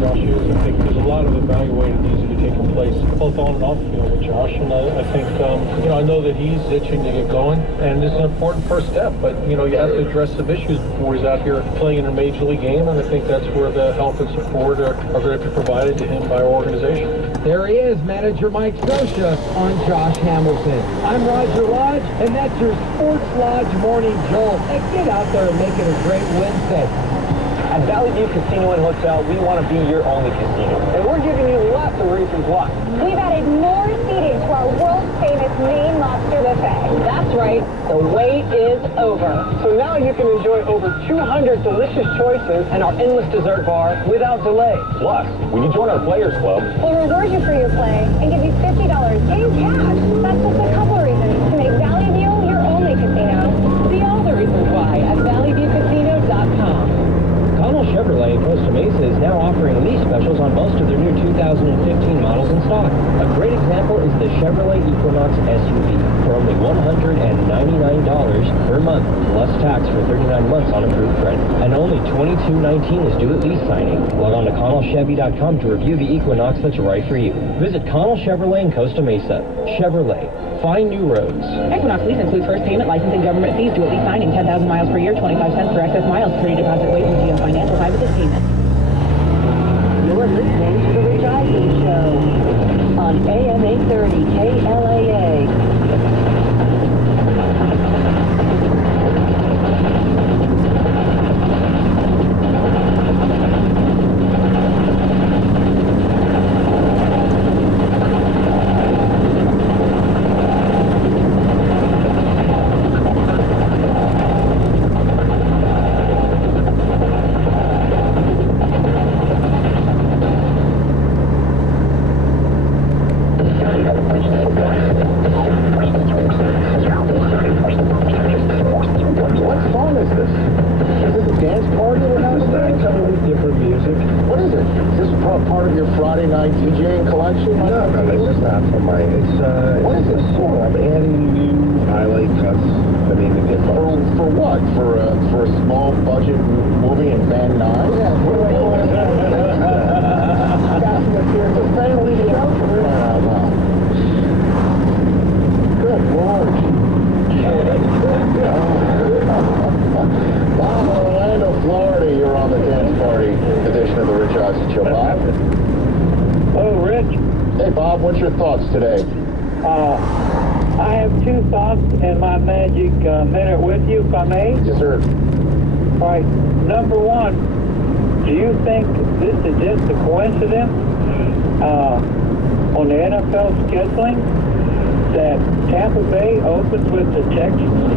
Josh is. I think there's a lot of evaluating needs to be taking place, both on and off the field with Josh. And I think, I know that he's itching to get going, and this is an important first step. But, you have to address some issues before he's out here playing in a major league game, and I think that's where the help and support are going to be provided to him by our organization. There he is, manager Mike Scioscia on Josh Hamilton. I'm Roger Lodge, and that's your Sports Lodge Morning Jolt. Hey, get out there and make it a great Wednesday. At Valley View Casino and Hotel, we want to be your only casino. And we're giving you lots of reasons why. We've added more seating to our world-famous Maine Lobster Buffet. That's right. The wait is over. So now you can enjoy over 200 delicious choices and our endless dessert bar without delay. Plus, when you join our Players Club, we'll reward you for your play and give you $50 in cash. That's just a couple reasons to make Valley View your only casino. See all the reasons why at valleyviewcasino.com. Connell Chevrolet in Costa Mesa is now offering lease specials on most of their new 2015 models in stock. A great example is the Chevrolet Equinox SUV for only $199 per month, plus tax for 39 months on approved credit. And only $22.19 is due at lease signing. Log on to ConnellChevy.com to review the Equinox that's right for you. Visit Connell Chevrolet in Costa Mesa. Chevrolet. Find new roads. Equinox lease includes first payment, licensing, government fees, due at lease signing, 10,000 miles per year, 25 cents per excess miles, free deposit wait and see on financial time with this payment. You're listening to The Rich Eisen Show on AM 830 KLAA. Today. I have two thoughts in my magic minute with you, if I may. Yes, sir. All right. Number one, do you think this is just a coincidence on the NFL scheduling that Tampa Bay opens with the Texans?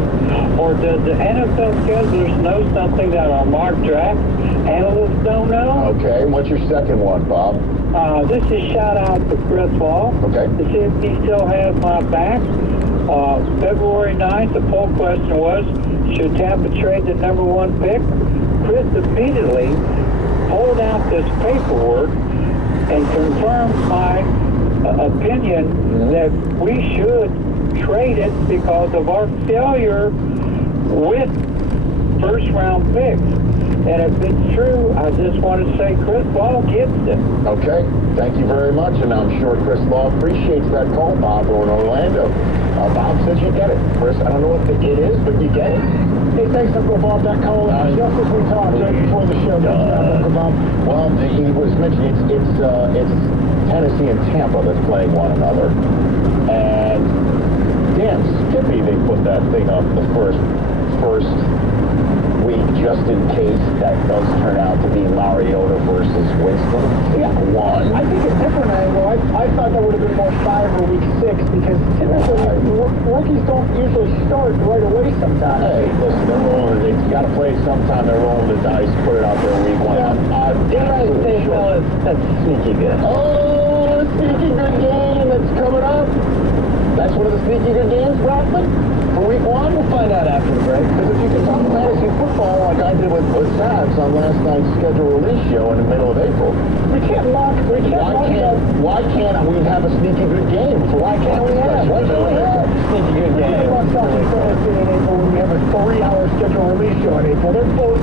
Or does the NFL schedulers know something that our mock draft analysts don't know? Okay, and what's your second one, Bob? This is shout out to Chris Wall. Okay. To see if he still has my back. February 9th, the poll question was, should Tampa trade the number one pick? Chris immediately pulled out this paperwork and confirmed my opinion that we should trade it because of our failure with first round picks. And if it's true, I just want to say Chris Law gets it. Okay, thank you very much, and I'm sure Chris Law appreciates that call, Bob, or in Orlando. Bob says you get it. Chris, I don't know what it is, but you get it. Hey, thanks, Uncle Bob. That call just as we talked right before the show. Uncle Bob. Well, he was mentioning it's Tennessee and Tampa that's playing one another. And damn Skippy, they put that thing up the first week just in case that does turn out to be Mariota versus Winston. Yeah, one. I think it's different angle. I thought that would have been more 5 or week 6 because typically rookies don't usually start right away sometimes. Hey, listen, they've got to play sometime. They're rolling the dice, put it out there week 1. Yeah. That's sneaky good. Oh, a sneaky good game that's coming up. That's one of the sneaky good games, Rockman, for week 1. We'll find out after the break. Because if you can talk fantasy football like I did with Sabs on last night's schedule release show in the middle of April, we can't lock why can't we have a sneaky good game? Why can't we have Sneaky good game. We can't lock fantasy in April when we have a 3-hour schedule release show in April. They're both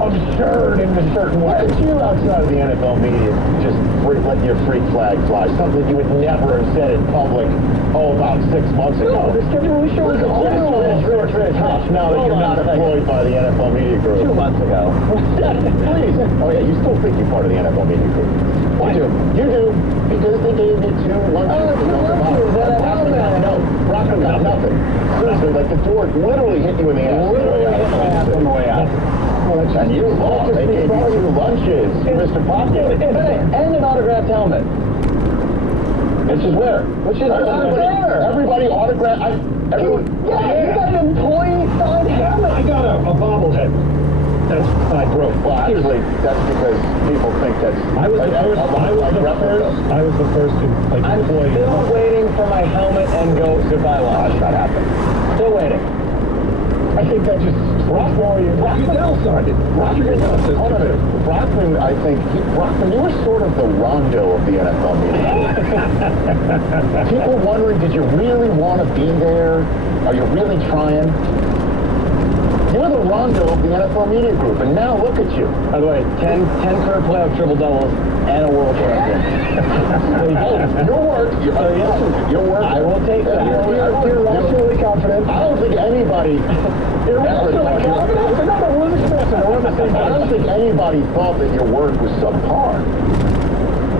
absurd in a certain way. Look at you outside of the NFL media, just letting your freak flag fly. Something you would never have said in public, about 6 months ago. No, this kid really shows his tough now that you're not employed by the NFL media group. 2 months ago. Please. Oh, yeah, you still think you're part of the NFL media group. I do. You do, because they gave you 2 lunches. No, Brockman got nothing. Seriously, like the door literally hit you in the ass. Literally hit my ass on the way out. And you lost. They gave you 2 lunches, Mr. Brockman. And an autographed helmet. Which is where? Everybody autographed. You got an employee signed helmet. I got a bobblehead. That's I broke. Well, actually, that's because people think that's. I was the first. I was the first I'm employee. still waiting for my helmet and goodbye lunch. That happened. Still waiting. I think that just Brockman signed it. Brockman, I think, Brockman, you were sort of the Rondo of the NFL media. People wondering, did you really want to be there? Are you really trying? You're the Rondo of the NFL media group, and now look at you. By the way, 10 career playoff triple doubles and a world champion. Your work. Your work. I will take that. You're absolutely confident. I don't think anybody. You're absolutely confident. I don't think anybody thought that your work was subpar.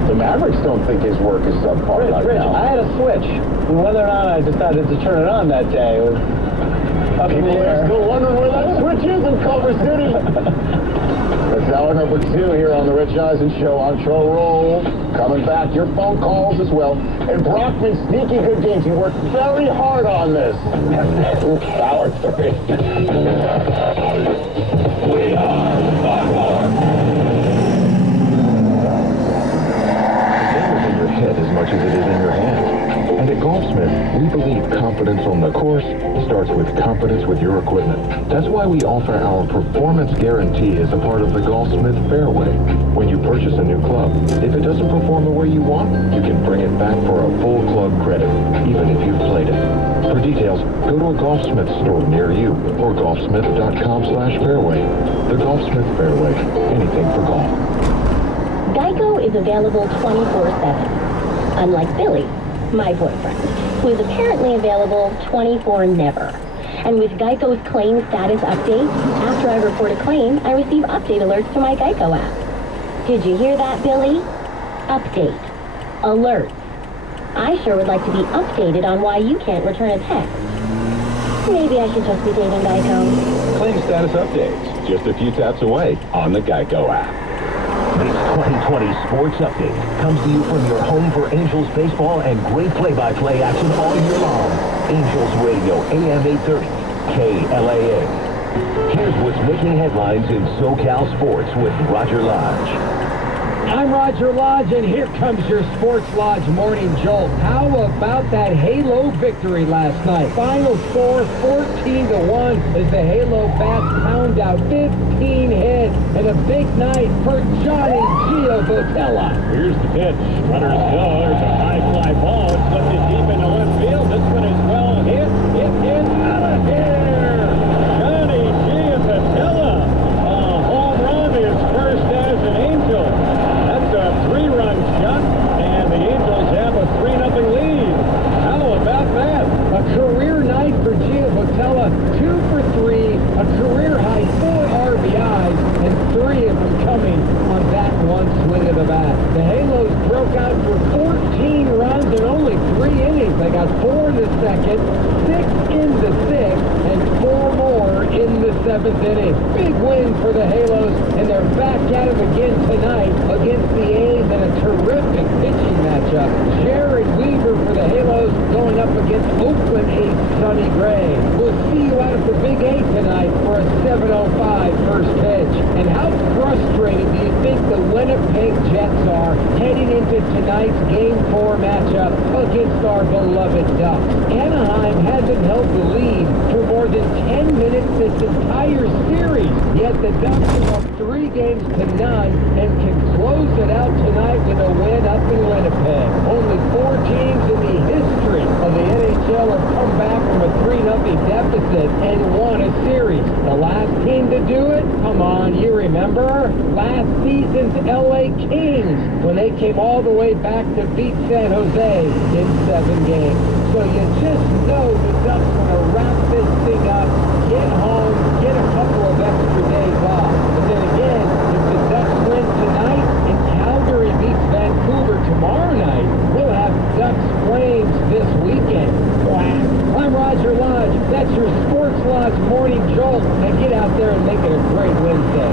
The Mavericks don't think his work is subpar right now. I had a switch. Whether or not I decided to turn it on that day was up in the People are air. still wondering where that switch is in Culver City. That's hour number 2 here on the Rich Eisen Show on Tro Roll. Coming back, your phone calls as well. And Brockman's sneaky good games. He worked very hard on this. Hour 3. We are the Foghorn. The game is in your head as much as it is in your hands. And at Golfsmith, we believe confidence on the course starts with confidence with your equipment. That's why we offer our performance guarantee as a part of the Golfsmith Fairway. When you purchase a new club, if it doesn't perform the way you want, you can bring it back for a full club credit, even if you've played it. For details, go to a Golfsmith store near you or golfsmith.com/fairway. The Golfsmith Fairway. Anything for golf. Geico is available 24/7. Unlike Billy, my boyfriend, who is apparently available 24/never. And with Geico's claim status update, after I report a claim, I receive update alerts to my Geico app. Did you hear that, Billy? Update. Alerts. I sure would like to be updated on why you can't return a text. Maybe I should just be dating Geico. Claim status updates, just a few taps away on the Geico app. This 2020 Sports Update comes to you from your home for Angels baseball and great play-by-play action all year long. Angels Radio, AM 830, KLAA. Here's what's making headlines in SoCal sports with Roger Lodge. I'm Roger Lodge, and here comes your Sports Lodge Morning Jolt. How about that Halo victory last night? Final score, 14-1, as the Halo Bats pound out 15 hits, and a big night for Johnny Gio Botella. Here's the pitch. Runners go. There's a high fly ball. It's lifted deep into left field. This one is well hit. It is out of here. Johnny Gio Botella. A home run, his first as an Angel. That's a 3-run shot, and the Angels have a 3-0 lead. How about that? A career night for Gio Botella, 2 for 3, a career high 4 RBIs, and 3 of them coming on that one swing of the bat. The Halos broke out for 14 runs in only 3 innings. They got 4 in the second, 6 in the 6th, and 4 more in the 7th inning. Big win for the Halos, and they're back at it again tonight against the A's in a terrific pitching matchup. Jared Weaver for the Halos going up against Oakland ace Sonny Gray. We'll see you out at the Big 8 tonight for a 7:05 first pitch. And how frustrated do you think the Winnipeg Jets are heading into tonight's Game 4 matchup against our beloved Ducks? Anaheim hasn't held the lead for more than 10 minutes this entire series, yet the Ducks are up 3 games to none and can close it out tonight with a win up in Winnipeg. Only 4 teams in the history of the NHL have come back from a 3-0 deficit and won a series. The last team to do it, Come on, you remember? Last season's LA Kings, when they came all the way back to beat San Jose in 7 games. So you just know the Ducks want to wrap this thing up, get home, get a couple of extra days off. But then again, if the Ducks win tonight and Calgary beats Vancouver tomorrow night, we'll have Ducks Flames this weekend. Wow. I'm Roger Lodge. That's your Sports Lodge Morning Jolt. Now get out there and make it a great Wednesday.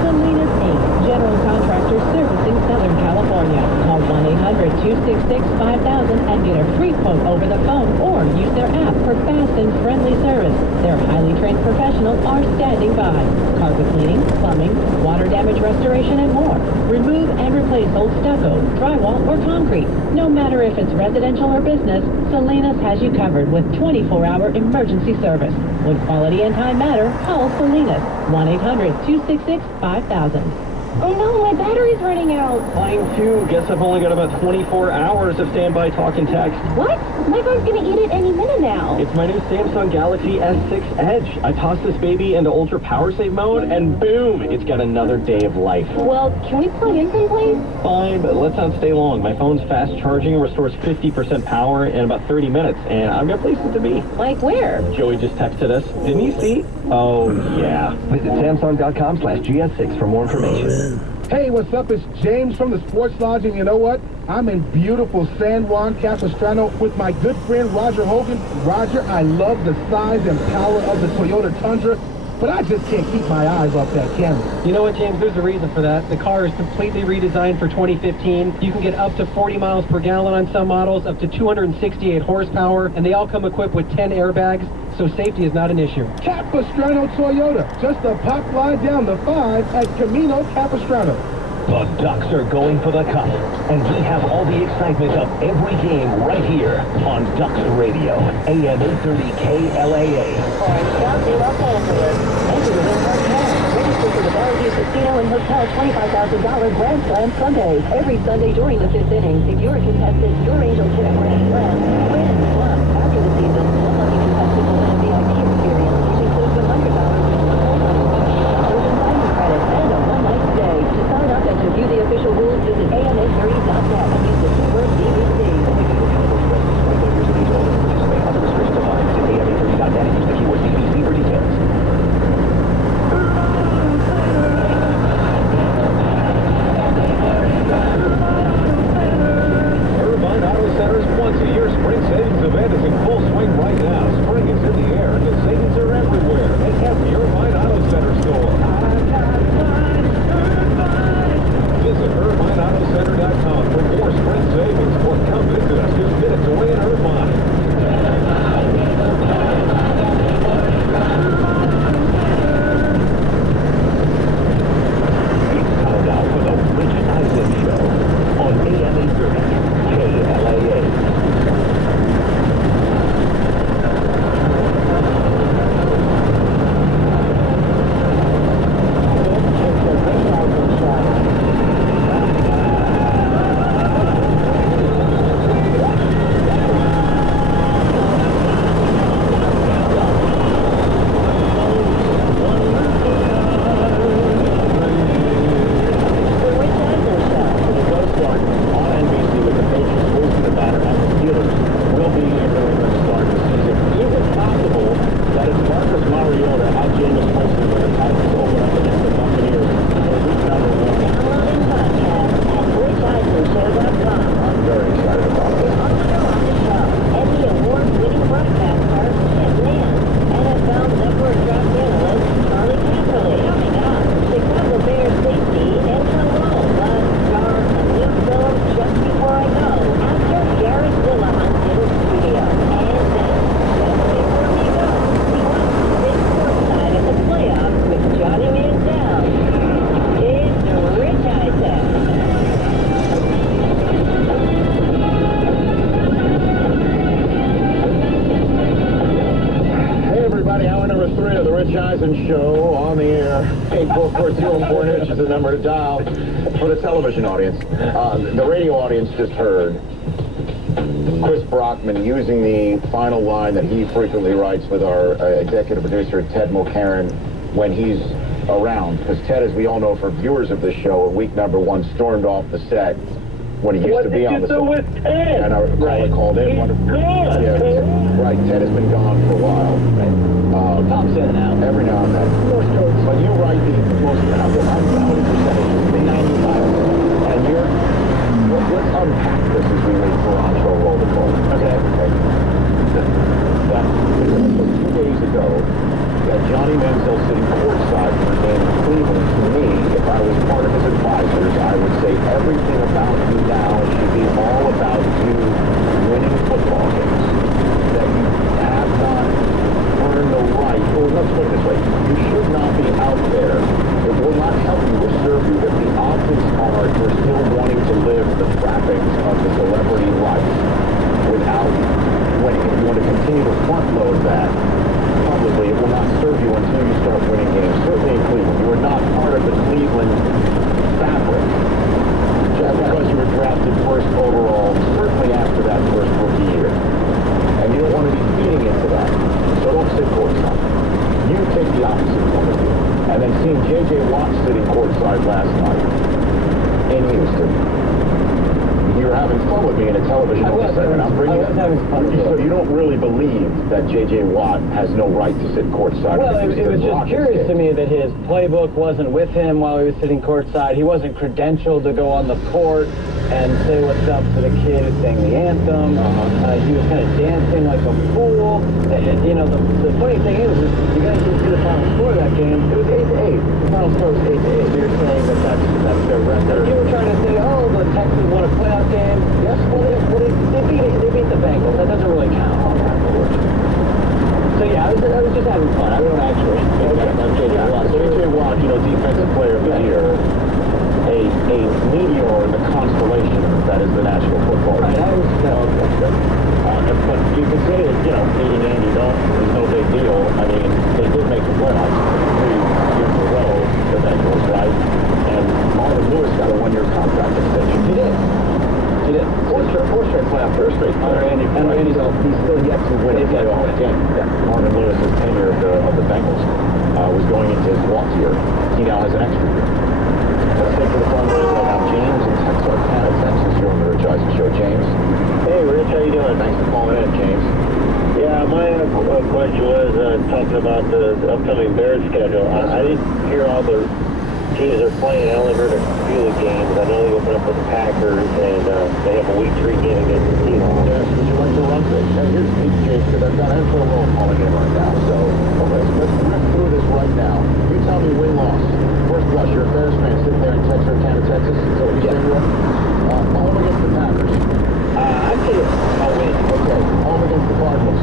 Salinas Inc., general contractor servicing Southern California. Call 1-800-266-5000 and get a free quote over the phone or use their app for fast and friendly service. Their highly trained professionals are standing by. Carpet cleaning, plumbing, water damage restoration, and more. Remove and replace old stucco, drywall, or concrete. No matter if it's residential or business, Salinas has you covered with 24-hour emergency service. When quality and time matter, call Salinas. 1-800-266-5000. Oh no, my battery's running out. Mine too. Guess I've only got about 24 hours of standby talk and text. What? My phone's gonna eat it any minute now. It's my new Samsung Galaxy S6 Edge. I toss this baby into ultra power save mode and boom, it's got another day of life. Well, can we plug in someplace? Fine, but let's not stay long. My phone's fast charging and restores 50% power in about 30 minutes, and I've got places to be. Like where? Joey just texted us. Didn't you see? Oh, yeah. Visit Samsung.com/GS6 for more information. Hey, what's up? It's James from the Sports Lodge, and you know what? I'm in beautiful San Juan Capistrano with my good friend Roger Hogan. Roger, I love the size and power of the Toyota Tundra, but I just can't keep my eyes off that Camry. You know what, James? There's a reason for that. The car is completely redesigned for 2015. You can get up to 40 miles per gallon on some models, up to 268 horsepower, and they all come equipped with 10 airbags, so safety is not an issue. Capistrano Toyota, just a pop ride down the 5 at Camino Capistrano. The Ducks are going for the cup, and we have all the excitement of every game right here on Ducks Radio, AM 830 KLAA. Orange County, Los Angeles. Enter within $1. Register for the Blvd Casino and Hotel $25,000 Grand Slam Sunday. Every Sunday during the 5th inning, if you're a contestant, your Angel Kid Grand Slam wins. Plus, after the season, one lucky contestant will win a VIP experience, which includes $100 in dining credits and a one-night stay. To sign up and to view the official rules, visit AMA30.net and use the keyword DVC. Other restrictions apply. Visit AMA30.net and use the keyword DVC for details. Irvine Auto Center's once-a-year spring savings event is in full swing right now. Spring is in the air and the savings are everywhere at every Irvine Auto Center store. Visit IrvineAutoCenter.com for more spring savings or come visit us just minutes away in Irvine. It's time now for the Rich Eisen Show on AM 830 KLAA. Show on the air. 844-204 is the number to dial for the television audience. The radio audience just heard Chris Brockman using the final line that he frequently writes with our executive producer Ted Mulcairn when he's around, because Ted, as we all know, for viewers of this show, in week number 1, stormed off the set when he used to be on the set. With Ted? And I called in. Right, Ted has been gone for a while. Pops in and out. Every now and then. But you write the most, how many percentages? 95%. And let's unpack this as we wait for Antro roll to call. Okay. That 2 days ago, that Johnny Manziel sitting courtside for a game in Cleveland. To me, if I was part of his advisors, I would say everything about you now should be all about you winning football games. That you have not earned the right, or let's put it this way, you should not be out there. It will not help you or serve you if the optics are you're still wanting to live the trappings of the celebrity life without winning. If you want to continue to front load that publicly, it will not serve you until you start winning games. Certainly in Cleveland. You are not part of the Cleveland fabric just because you were drafted first overall, certainly after that first rookie year. And you don't want to be feeding into that. So don't sit courtside. You take the opposite point of view. And then seeing J.J. Watt sitting courtside last night in Houston. You were having fun with me in a television segment. I'm bringing it. So you don't really believe that J.J. Watt has no right to sit courtside? Well, it was just curious to me that his playbook wasn't with him while he was sitting courtside. He wasn't credentialed to go on the court and say what's up to the kid who's saying the anthem. He was kind of dancing like a fool. You know, the funny thing is you guys didn't see the final score of that game. It was 8-8. The final score was 8-8. You're saying that that's their record. You were trying to say, oh, the Texans won a playoff game. Yes, well, they beat the Bengals. That doesn't really count. So yeah, I was just having fun. I don't actually. J.J. Watt, you know, defensive player of the year. A meteor in the constellation that is the National Football League. Right, I understand. But you can say that, you know, beating Andy Dalton is no big deal. I mean, they did make the playoffs 3 years in a row, the Bengals, right? And Marvin Lewis got a 1-year contract extension. He did. Four straight playoff, first straight. Under Andy Dalton, he's still yet to win a playoff game. Yeah. Marvin Lewis' tenure of the Bengals was going into his Whittier. He now has an extra year. Let's take for the phone right now. James in Texarkana, Texas. You're on the Rich Eisen Show. James. Hey, Rich. How you doing? Thanks for calling in, James. Yeah, my question was talking about the upcoming Bears schedule. I didn't hear all the teams are playing. I only heard a few of the games. I know they open up with the Packers, and they have a week 3 game against the Seahawks. Yes, would you like to run this? Hey, here's me, James, because I've got Antro roll calling in right now. So let's rip through this right now. You tell me win-loss. First blush, you're a Bears fan sitting there in Texarkana, Texas. Is that what you said you were? Home against the Packers. I'd say I'll win. Okay. Home against the Cardinals.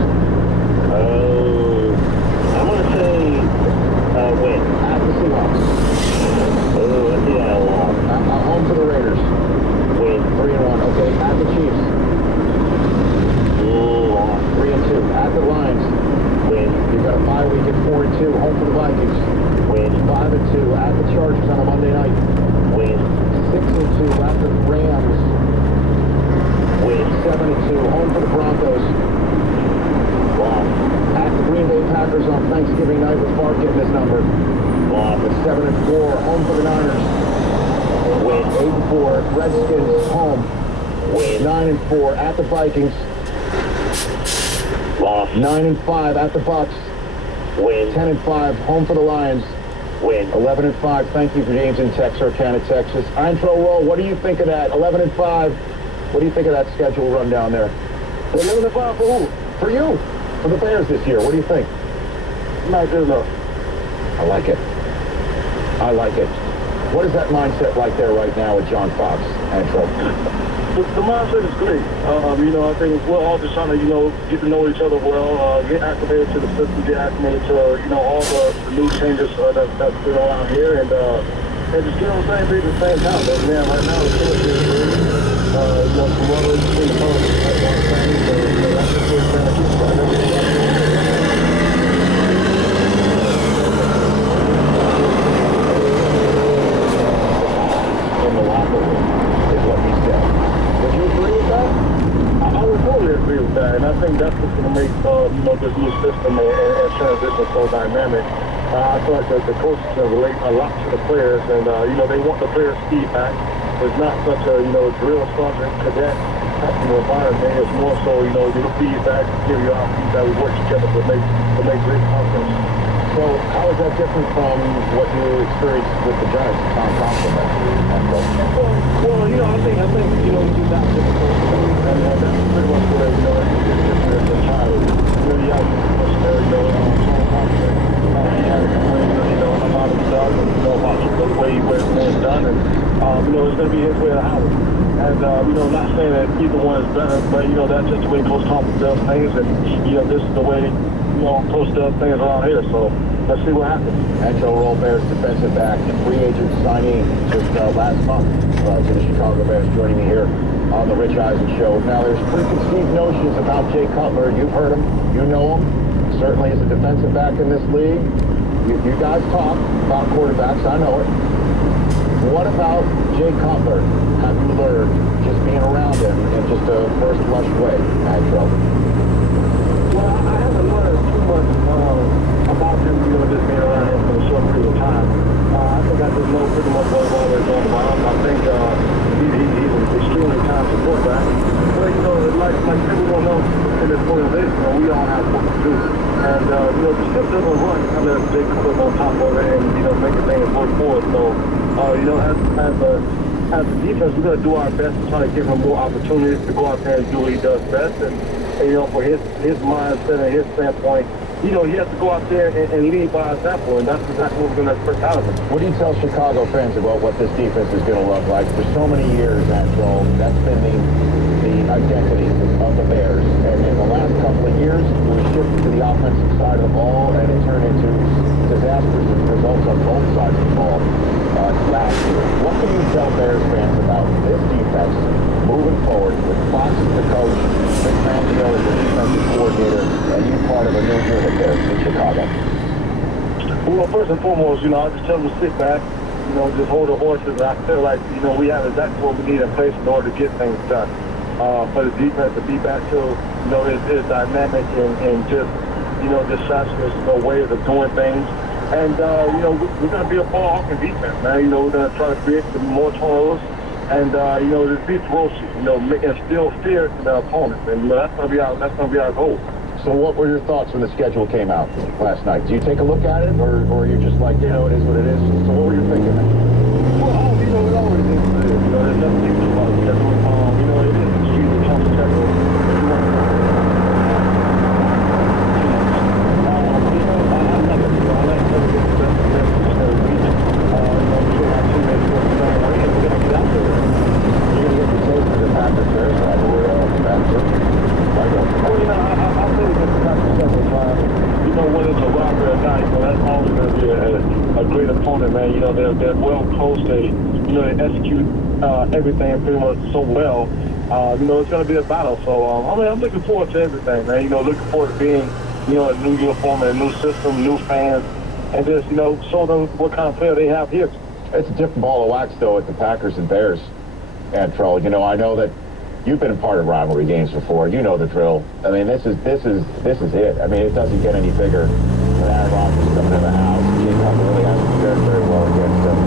I'm going to say win. At the Seahawks. Let's see that long. Home for the Raiders. Win. 3-1. Okay. At the Chiefs. Loss. 3-2. At the Lions. Win. You've got a bye week at 4-2. Home for the Vikings. Win. 5-2. At the Chargers on a Monday night. Win. 6-2. At the Rams. Win. 7-2. Home for the Broncos. Loss. At the Green Bay Packers on Thanksgiving night with Mark getting this number. Loss. 7-4. Home for the Niners. Win. 8-4. Redskins home. Win. 9-4. At the Vikings. Loss. 9-5. At the Bucks. Win. 10-5. Home for the Lions. Win. 11-5. Thank you for James in Texarkana, Texas. Intro roll. What do you think of that? 11-5. What do you think of that schedule rundown there? 11-5 for who? For you. For the Bears this year. What do you think? Not good enough. I like it. I like it. What is that mindset like there right now with John Fox, Intro? The mindset is great. You know, I think we're all just trying to, get to know each other well, get acclimated to the system, get acclimated to, all the new changes that's been around here, and just get on the same page at the same time. But man, right now, the chemistry is great. Some runners between the colors at one time, so that's just what we're trying to keep right. In the locker room is what he said. Would you agree with that? I would totally agree with that, and I think that's what's going to make this new system and transition so dynamic. I feel like the coaches can relate a lot to the players, and they want the players' feedback. It's not such a drill sergeant cadet type of environment. It's more so your feedback, give you our feedback. We work together to make great progress. So how is that different from what you experienced with the Giants, Tom Thompson? Well, I think you do that difficult, and that's pretty much where it's different entirely. You have Tom Thompson. He has about himself, about the way he wears things done, and it's going to be his way or the highway. And not saying that either one is better, but that's just the way Coach Thompson does things, and this is the way Coach does things around here. So let's see what happens. Ancho Roll Bears defensive back, free agent signing just last month to the Chicago Bears, joining me here on the Rich Eisen Show. Now, there's preconceived notions about Jay Cutler. You've heard him, you know him. Certainly as a defensive back in this league. You guys talk about quarterbacks, I know it. What about Jay Cutler have you learned just being around him in just a first blush way, Ancho? Well, I haven't learned too much about him, just being around him for a short period of time. I think I just know pretty much what always going about him. I think he's an extremely talented quarterback. But, like everyone else in this organization, we all have work to do. And, the ship doesn't run unless Jay Cutler's on top of it and, making things work for us. So, as a defense, we're going to do our best to try to give him more opportunities to go out there and do what he does best. And for his mindset and his standpoint, he has to go out there and lead by example, and that's exactly what we're going to expect out of him. What do you tell Chicago fans about what this defense is going to look like? For so many years, Ancho, that's been the identity of the Bears. And in the last couple of years, it was shifted to the offensive side of the ball, and it turned into disastrous results on both sides of the ball last year. What can you tell Bears fans about this defense moving forward with Fox as the coach, Vic Fangio as the defensive coordinator, and you part of a new unit there in Chicago? Well, first and foremost, I just tell them to sit back, just hold the horses. I feel like, we have exactly what we need in place in order to get things done. For the defense to be back to, is dynamic and just, disastrous ways of doing things. And, we're going to be a ball-hawking defense, man. We're going to try to create some more turnovers and, just be ferocious, instill fear in the opponent. And, that's going to be our goal. So what were your thoughts when the schedule came out last night? Do you take a look at it, or you're just like, it is what it is? So what were you thinking? Well, it always is what it is. There's nothing to do about the schedule. It is extremely tough schedule. They're well coached. They execute everything pretty much so well. It's going to be a battle. So, I'm looking forward to everything, man. Looking forward to being, a new uniform and a new system, new fans, and just, show them what kind of player they have here. It's a different ball of wax, though, at the Packers and Bears, Antrell. I know that you've been a part of rivalry games before. You know the drill. I mean, this is it. I mean, it doesn't get any bigger than Aaron Rodgers coming to the house. Jay Cutler really hasn't fared very well against them.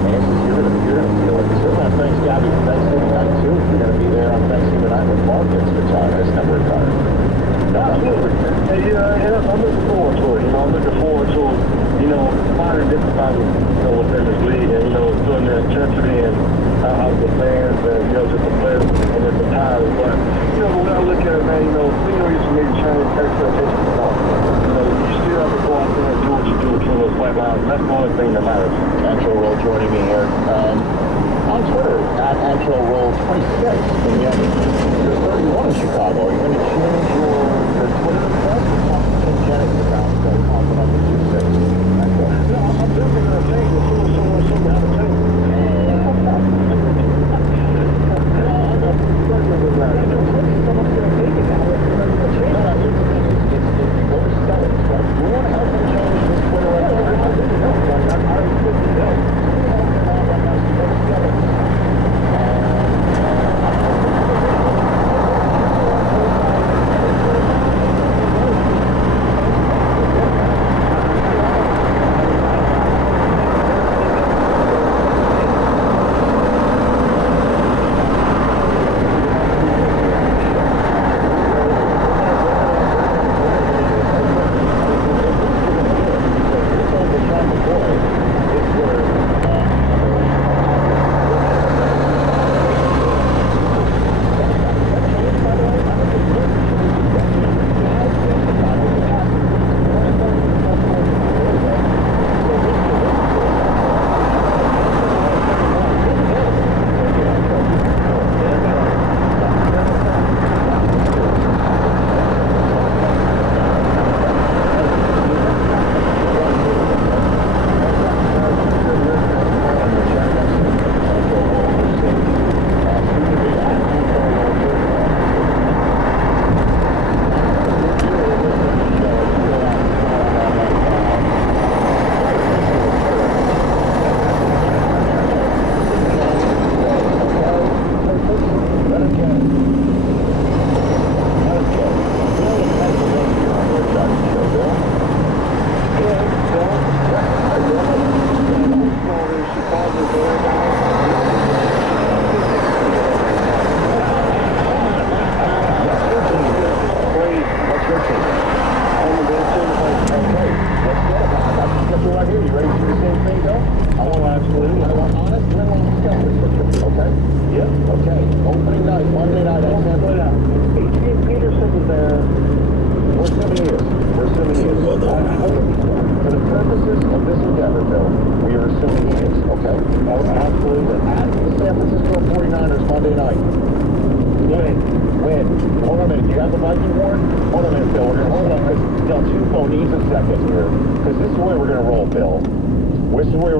I mean, you're going to feel it. Certainly on Thanksgiving night, too. You're going to be there on Thanksgiving night when Mark gets retired. That's never retired. Absolutely. And I'm looking forward to it. I'm looking forward to, finding different values, within this league and, doing the intensity and out of the fans and, just the players and the tires. But, when I look at it, man, clearly to maybe change expectations about you still have to go out there and do what you do between those white lines. That's the only thing that matters. Ancho Roll joining me here. On Twitter, at Ancho Roll 26, and yet you're 31 in Chicago. Are you going to change your Twitter account or something Genetics account to pop up with 26? No, I'm definitely going to change it. Someone showed me how to change it. second here, because this is the way we're going to roll, Bill. This is the way